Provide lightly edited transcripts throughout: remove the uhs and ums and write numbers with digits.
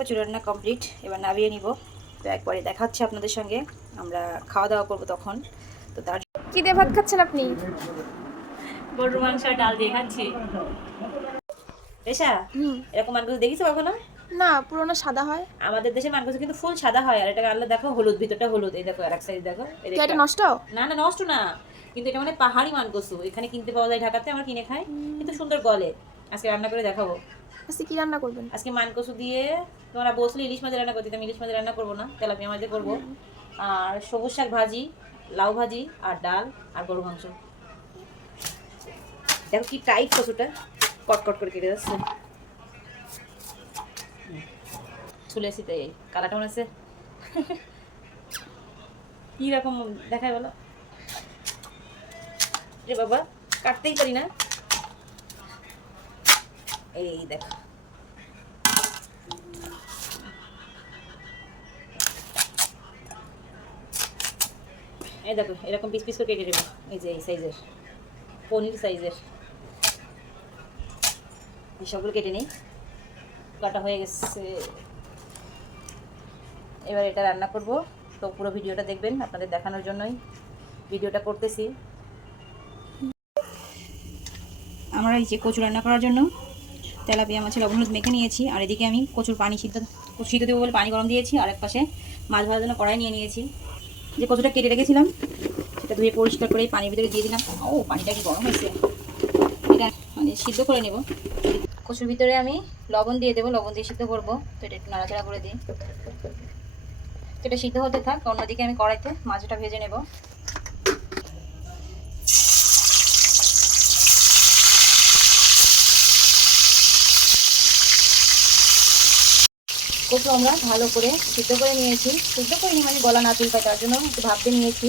কচুর রান্না কমপ্লিট, এবার নামিয়ে নিব। তো একবারে দেখা হচ্ছে আপনাদের সঙ্গে, আমরা খাওয়া দাওয়া করবো তখন। তো তার কি দিয়ে ভাত খাচ্ছেন আপনি? গরুর মাংস আর ডাল দিয়ে খাচ্ছি। রেশা, এরকম মানগুলো দেখিস কখনো? না, পুরোনো সাদা হয়। আমাদের দেশে মানগুলো কিন্তু ফুল সাদা হয়, আর এটা আল্লাহ দেখো হলুদ, ভিতরটা হলুদ। এই দেখো আর এক সাইড দেখো, এই কি এটা দেখো। নষ্ট? না না, নষ্ট না, কিন্তু এটা মানে পাহাড়ি মানকসু, এখানে কিনতে পাওয়া যায়, ঢাকাতে আমরা কিনে খাই, কিন্তু সুন্দর গলে। আজকে রান্না করে দেখাবো। আজকে কি রান্না করবেন? আজকে মানকসু দিয়ে, তোমরা বসলে ইলিশ মাছ রান্না করতে, আমি ইলিশ মাছ রান্না করবো না, তেলাপিয়া মাছ দিয়ে করবো। আর সবুজ শাক ভাজি, লাউ ভাজি, আর ডাল, আর গরু মাংস। দেখো কি টাইট কচুটা, কটকট করে কেটে যাচ্ছে। চলে আসি, তাই কালাটা মনে আছে কি রকম দেখায় বলো রে বাবা, কাটতেই পারি না। এই দেখো, এই দেখো এরকম পিস পিস করে কেটে দেবো। এই যে এই সাইজের, পনির সাইজের এই সবগুলো কেটে নিই। কাটা হয়ে গেছে, এবার এটা রান্না করব। তো পুরো ভিডিওটা দেখবেন, আপনাদের দেখানোর জন্যই ভিডিওটা করতেছি। আমরা এই যে কচু রান্না করার জন্য তেলাপিয়া মাছের লবণ হলুদ মেখে নিয়েছি, আর এদিকে আমি কচুর পানি সিদ্ধ দেবো বলে পানি গরম দিয়েছি, আর এক পাশে মাছ ভাজার জন্য কড়াই নিয়ে নিয়েছি। যে কচুটা কেটে রেখেছিলাম সেটা ধুয়ে পরিষ্কার করে পানির ভিতরে দিয়ে দিলাম। ও, পানিটা কি গরম হয়েছে, এটা মানে সিদ্ধ করে নেব। কচুর ভিতরে আমি লবণ দিয়ে দেবো, লবণ দিয়ে সিদ্ধ করবো। তো এটা একটু নাড়াচাড়া করে দিই, তো এটা সিদ্ধ হতে থাক। অন্যদিকে আমি কড়াইতে মাছটা ভেজে নেব। কচু আমরা ভালো করে সিদ্ধ করে নিয়েছি, সিদ্ধ করে নিই মানে গলা না চুলকায়, তার জন্য একটু ভাবতে নিয়েছি।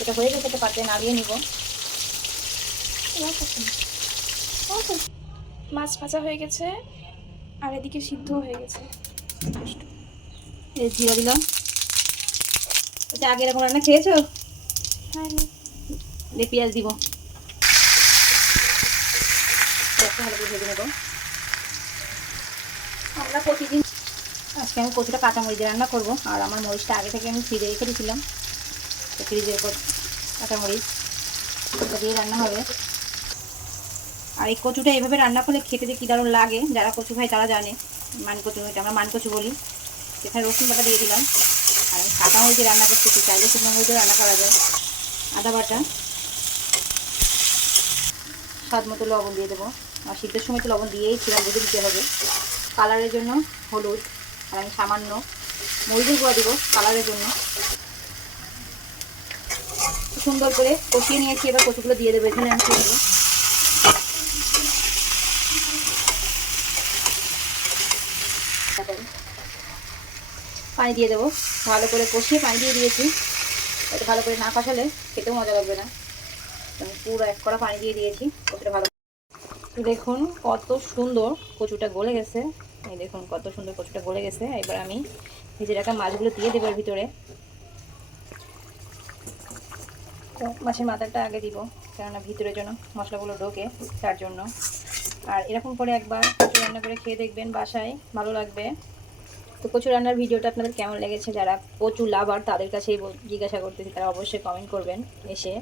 এটা হয়ে গেছে, একটা পাত্রে নামিয়ে নিব। মাছ ভাজা হয়ে গেছে আর এদিকে সিদ্ধ হয়ে গেছে। এই জিরা দিলাম। এটা আগে এরকম রান্না খেয়েছো? হ্যাঁ, দিয়ে পেঁয়াজ দিব, ভালো করে ভেজে নেব। আমরা প্রতিদিন, আজকে আমি কচুটা কাঁচামরিচ দিয়ে রান্না করবো। আর আমার মরিচটা আগে থেকে আমি ফ্রিজে রেখে দিয়েছিলাম, তো ফ্রিজের উপর কাঁচামরিচ এটা দিয়ে রান্না হবে। আর এই কচুটা এইভাবে রান্না করলে খেতে যে কী দারুণ লাগে, যারা কচু খায় তারা জানে। মানকচু, এটা আমরা মানকচু বলি। সেখানে রসুন বাটা দিয়ে দিলাম, আর আমি কাঁচামরিচ দিয়ে রান্না করতেছি, চাইলে শুকনো মরিচ দিয়ে রান্না করা যায়। আদা বাটা, স্বাদ মতো লবণ দিয়ে দেবো। আর সিদ্ধের সময় তো লবণ দিয়েই ছিলাম, বুঝে দিতে হবে। কালারের জন্য হলুদ, আর আমি সামান্য মরিচের গুঁড়া দিব কালারের জন্য। সুন্দর করে কষিয়ে নিয়েছি, এবার কচুগুলো দিয়ে দেবো এখানে। আমি দেবো পানি দিয়ে দেবো, ভালো করে কষিয়ে পানি দিয়ে দিয়েছি। এটা ভালো করে না কষালে খেতেও মজা লাগবে না। আমি পুরো এক কড়া পানি দিয়ে দিয়েছি। কচুটা ভালো, দেখুন কত সুন্দর কচুটা গলে গেছে। এই দেখুন কত সুন্দর কচুটা গলে গেছে। এবার আমি ভেজে রাখা মাছগুলো দিয়ে দেবো এর ভিতরে। মাছের মাথাটা আগে দিব, কেননা ভিতরের জন্য মশলাগুলো ঢোকে, তার জন্য। আর এরকম করে একবার কচু রান্না করে খেয়ে দেখবেন বাসায়, ভালো লাগবে। তো কচু রান্নার ভিডিওটা আপনাদের কেমন লেগেছে, যারা কচু লাভার তাদের কাছেই জিজ্ঞাসা করতেছি, তারা অবশ্যই কমেন্ট করবেন এসে।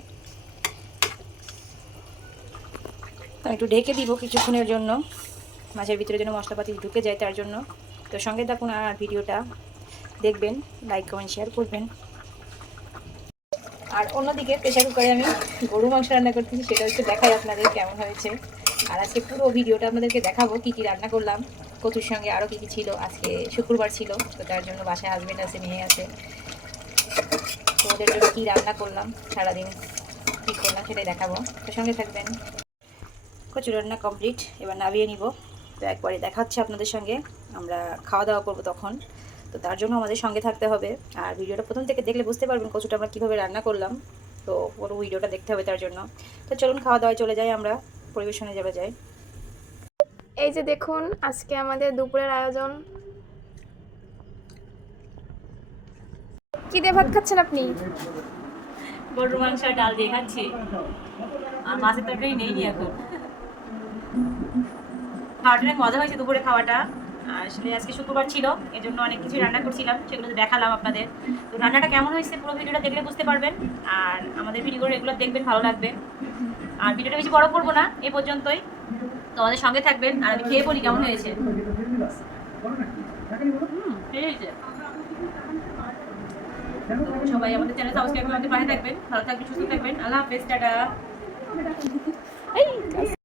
একটু ঢেকে দিব কিছুক্ষণের জন্য, মাছের ভিতরে যেন মশলাপাতি ঢুকে যায়, তার জন্য। তো সঙ্গে থাকুন আর ভিডিওটা দেখবেন, লাইক কমেন্ট শেয়ার করবেন। আর অন্যদিকে প্রেশার কুকারে আমি গরু মাংস রান্না করতেছি, সেটা হচ্ছে দেখাই আপনাদের কেমন হয়েছে। আর আজকে পুরো ভিডিওটা আপনাদেরকে দেখাবো কী কী রান্না করলাম, কচুর সঙ্গে আরও কী কী ছিল। আজকে শুক্রবার ছিল, তো তার জন্য বাসায় হাজব্যান্ড আছে, মেয়ে আছে, তো ওদের জন্য কী রান্না করলাম, সারাদিন কী করলাম সেটাই দেখাবো। তো সঙ্গে থাকবেন। কচু রান্না কমপ্লিট, এবার নামিয়ে নিব। তো একবারে দেখা হচ্ছে আপনাদের সঙ্গে, আমরা খাওয়া দাওয়া করবো তখন। তো তার জন্য আমাদের সঙ্গে থাকতে হবে। আর ভিডিওটা প্রথম থেকে দেখলে বুঝতে পারবেন কচুটা আমরা কীভাবে রান্না করলাম। তো পুরো ভিডিওটা দেখতে হবে তার জন্য। তো চলুন খাওয়া দাওয়ায় চলে যাই, আমরা পরিবেশনে চলে যাই। এই যে দেখুন আজকে আমাদের দুপুরের আয়োজন। কি দিয়ে ভাত খাচ্ছেন আপনি? গরুর মাংস আর ডাল দিয়ে খাচ্ছি, আর মাছের তরকারি নেই এখন। খাওয়াটা অনেক মজা হয়েছে দুপুরে খাওয়াটা। আর আসলে আজকে শুক্রবার ছিল, এই জন্য অনেক কিছু রান্না করছিলাম, সেগুলো দেখালাম আপনাদের। তো রান্নাটা কেমন হয়েছে পুরো ভিডিওটা দেখলে বুঝতে পারবেন। আর আমাদের ভিডিওগুলো রেগুলার দেখবেন, ভালো লাগবে। আর ভিডিওটা বেশি বড় করবো না, এই পর্যন্তই। তো আমাদের সঙ্গে থাকবেন। আর আমি খেয়ে বলি কেমন হয়েছে। তো সবাই আমাদের চ্যানেল সাবস্ক্রাইব করে আমাদের পাশে থাকবেন। ভালো থাকবেন, সুস্থ থাকবেন। আল্লাহ হাফেজ, টাটা।